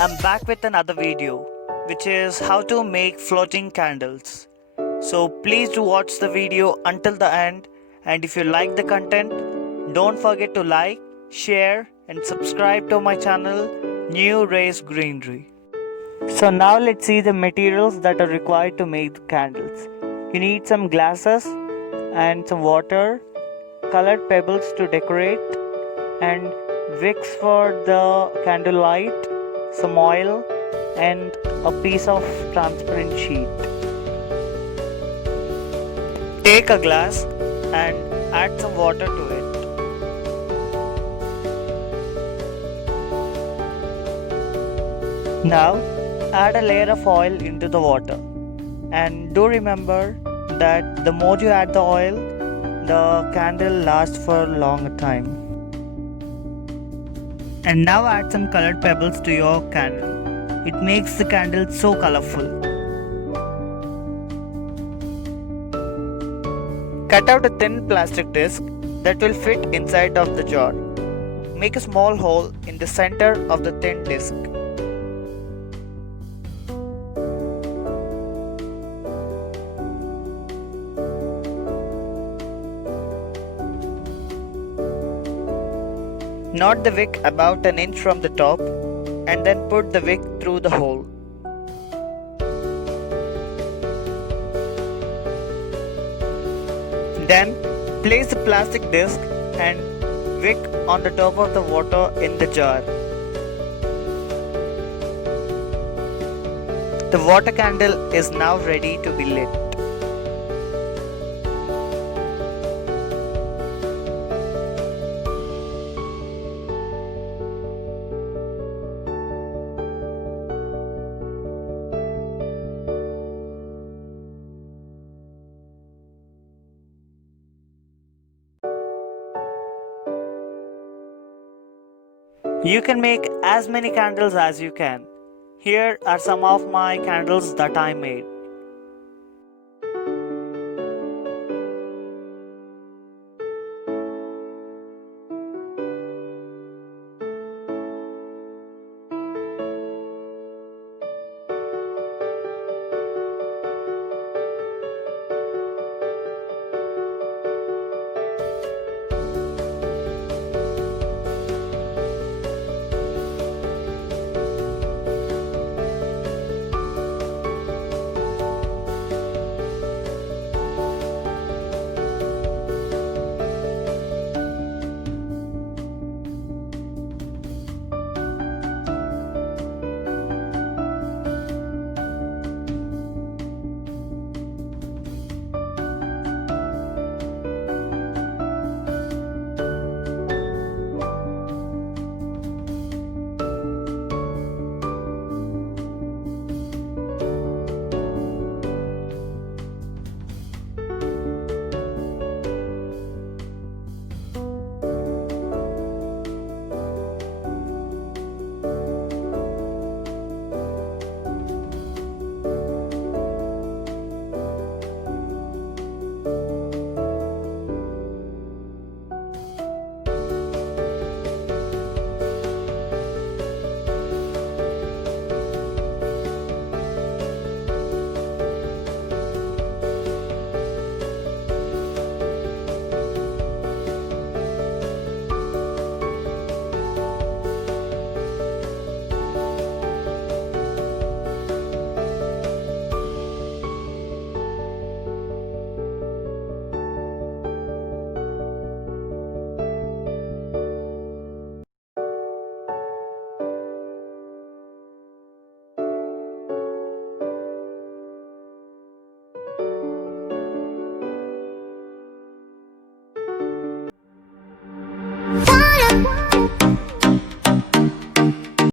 I'm back with another video, which is how to make floating candles. So please do watch the video until the end, and if you like the content, don't forget to like, share and subscribe to my channel New Rays Greenery. So now let's see the materials that are required to make the candles. You need some glasses and some water, colored pebbles to decorate, and wicks for the candle light, some oil, and a piece of transparent sheet. Take a glass and add some water to it. Now add a layer of oil into the water, and do remember that the more you add the oil, the candle lasts for a longer time. And now add some colored pebbles to your candle. It makes the candle so colorful. Cut out a thin plastic disc that will fit inside of the jar. Make a small hole in the center of the thin disc. Knot the wick about an inch from the top and then put the wick through the hole. Then place the plastic disc and wick on the top of the water in the jar. The water candle is now ready to be lit. You can make as many candles as you can. Here are some of my candles that I made.